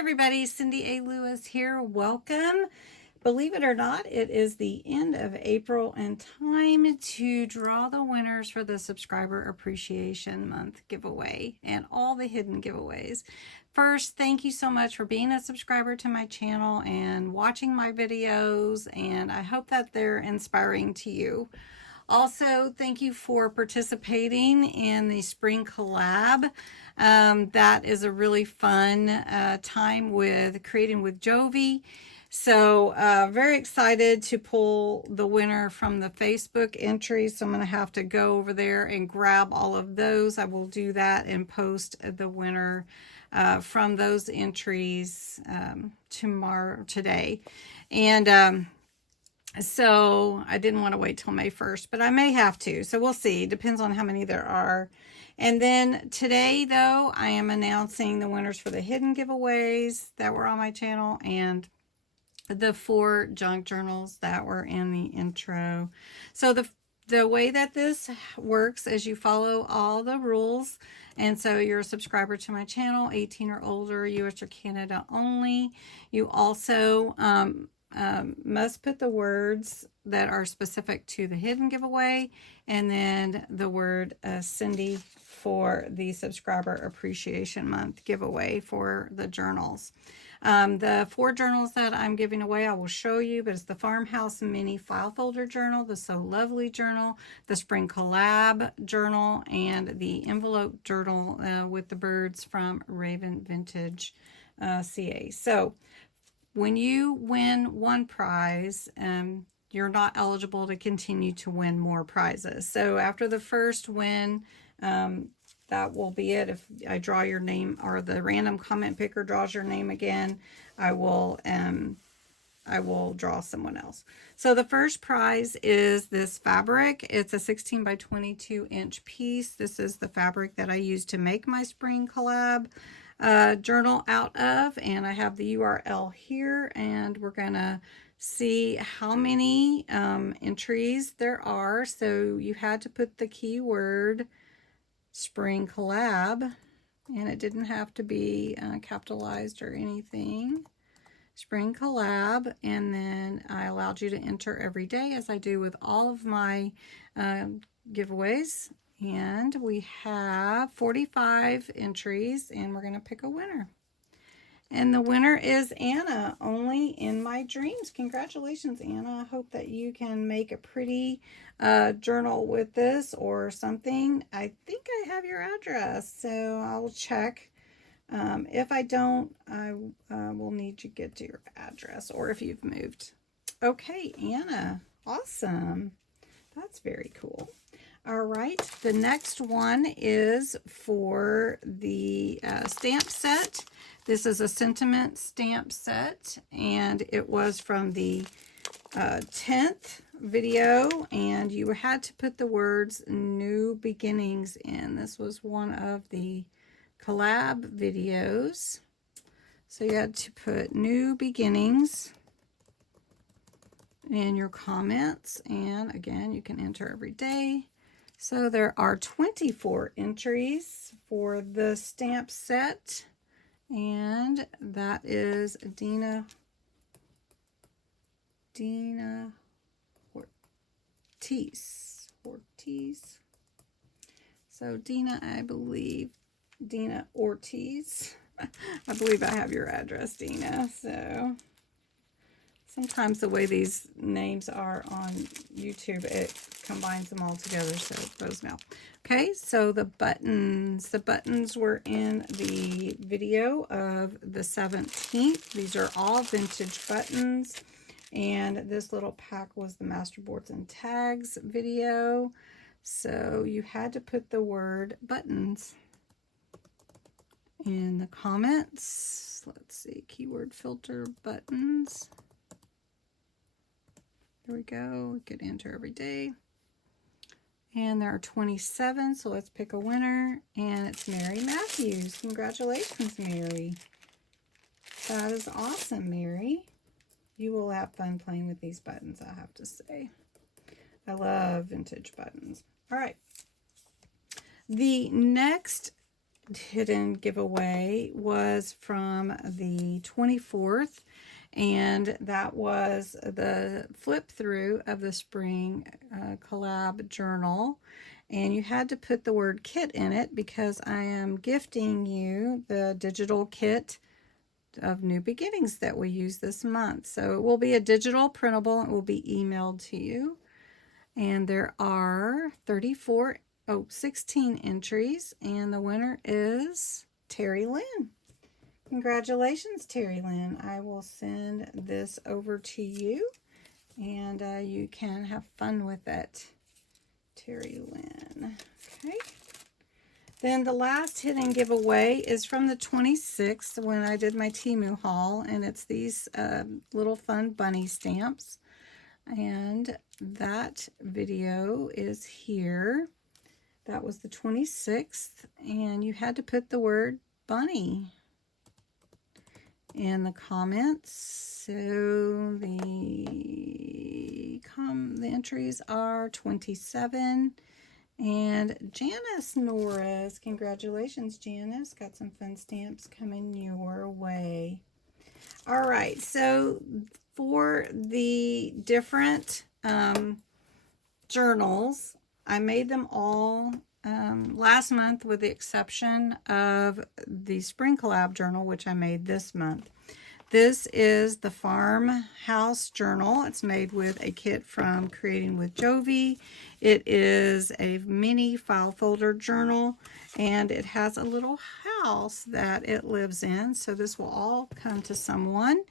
everybody, Cindy A. Lewis here. Welcome. Believe it or not, it is the end of April and time to draw the winners for the Subscriber Appreciation Month giveaway and all the hidden giveaways. First, thank you so much for being a subscriber to my channel and watching my videos, and I hope that they're inspiring to you. Also, thank you for participating in the Spring Collab. That is a really fun time with creating with Jovi. So very excited to pull the winner from the Facebook entry. So I'm going to have to go over there and grab all of those. I will do that and post the winner from those entries today. And so I didn't want to wait till May 1st, but I may have to. So we'll see. Depends on how many there are. And then today, though, I am announcing the winners for the hidden giveaways that were on my channel and the 4 junk journals that were in the intro. So the way that this works is you follow all the rules. And so you're a subscriber to my channel, 18 or older, US or Canada only. You also must put the words that are specific to the hidden giveaway and then the word Cindy for the Subscriber Appreciation Month giveaway for the journals. The 4 journals that I'm giving away I will show you, but it's the Farmhouse Mini File Folder Journal, the So Lovely Journal, the Spring Collab Journal, and the Envelope Journal with the birds from Raven Vintage CA. So when you win one prize, you're not eligible to continue to win more prizes. So after the first win, that will be it. If I draw your name or the random comment picker draws your name again, I will draw someone else. So the first prize is this fabric. It's a 16 by 22 inch piece. This is the fabric that I used to make my Spring Collab journal out of, and I have the URL here, and we're gonna see how many entries there are. So you had to put the keyword Spring Collab, and it didn't have to be capitalized or anything. Spring Collab, and then I allowed you to enter every day as I do with all of my giveaways. And we have 45 entries, and we're going to pick a winner. And the winner is Anna, Only in My Dreams. Congratulations, Anna. I hope that you can make a pretty journal with this or something. I think I have your address, so I'll check. If I don't, I will need to get to your address, or if you've moved. Okay, Anna. Awesome. That's very cool. All right, the next one is for the stamp set. This is a sentiment stamp set, and it was from the 10th video, and you had to put the words New Beginnings in. This was one of the collab videos. So you had to put New Beginnings in your comments, and again, you can enter every day. So there are 24 entries for the stamp set, and that is Dina Ortiz. So Dina, I believe, Dina Ortiz. I believe I have your address, Dina. So sometimes the way these names are on YouTube, it combines them all together, so it throws me off. Okay, so the buttons were in the video of the 17th. These are all vintage buttons, and this little pack was the Masterboards and Tags video. So you had to put the word buttons in the comments. Let's see, keyword filter buttons. There we go. We could enter every day. And there are 27, so let's pick a winner. And it's Mary Matthews. Congratulations, Mary. That is awesome, Mary. You will have fun playing with these buttons, I have to say. I love vintage buttons. All right. The next hidden giveaway was from the 24th, and that was the flip through of the spring collab journal. And you had to put the word kit in it because I am gifting you the digital kit of New Beginnings that we use this month. So it will be a digital printable. It will be emailed to you. And there are 16 entries. And the winner is Terry Lynn. Congratulations, Terry Lynn. I will send this over to you. And you can have fun with it. Terry Lynn. Okay. Then the last hidden giveaway is from the 26th when I did my Temu haul, and it's these little fun bunny stamps. And that video is here. That was the 26th, and you had to put the word bunny in the comments. So the entries are 27. And Janice Norris, congratulations, Janice. Got some fun stamps coming your way. All right, so for the different journals, I made them all last month with the exception of the Spring Collab journal, which I made this month. This is the Farmhouse journal. It's made with a kit from Creating with Jovi. It is a mini file folder journal, and it has a little house that it lives in. So this will all come to someone.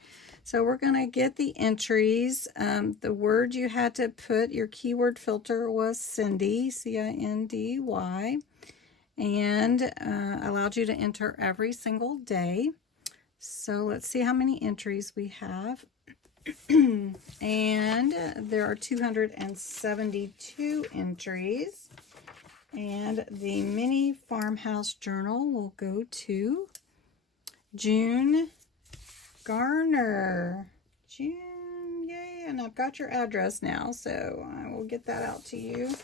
So we're going to get the entries. The word you had to put, your keyword filter was Cindy, C-I-N-D-Y, and allowed you to enter every single day. So let's see how many entries we have. And there are 272 entries. And the mini Farmhouse journal will go to June Garner. June, yay. And I've got your address now, so I will get that out to you.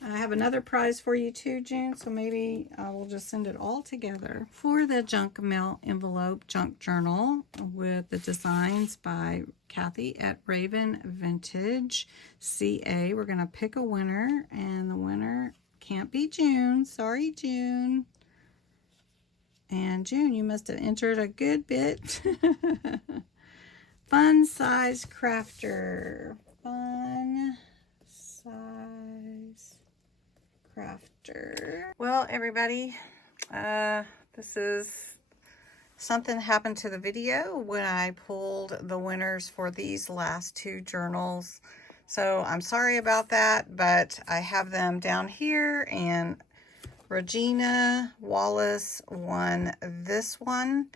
I have another prize for you too, June, so maybe I will just send it all together. For the junk mail envelope junk journal with the designs by Kathy at Raven Vintage CA, we're going to pick a winner, and the winner can't be June. Sorry, June. And June, you must have entered a good bit. Fun Size Crafter. Fun Size Crafter. Well, everybody, this is something happened to the video when I pulled the winners for these last two journals. So I'm sorry about that, but I have them down here, and Regina Wallace won this one,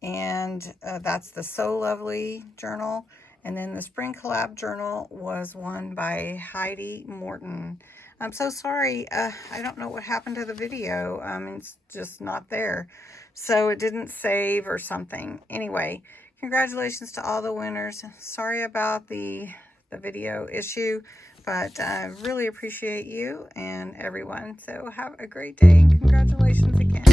and that's the So Lovely journal. And then the Spring Collab journal was won by Heidi Morton. I'm so sorry. I don't know what happened to the video. It's just not there. So it didn't save or something. Anyway, congratulations to all the winners. Sorry about the video issue, but I really appreciate you and everyone. So have a great day, and congratulations again.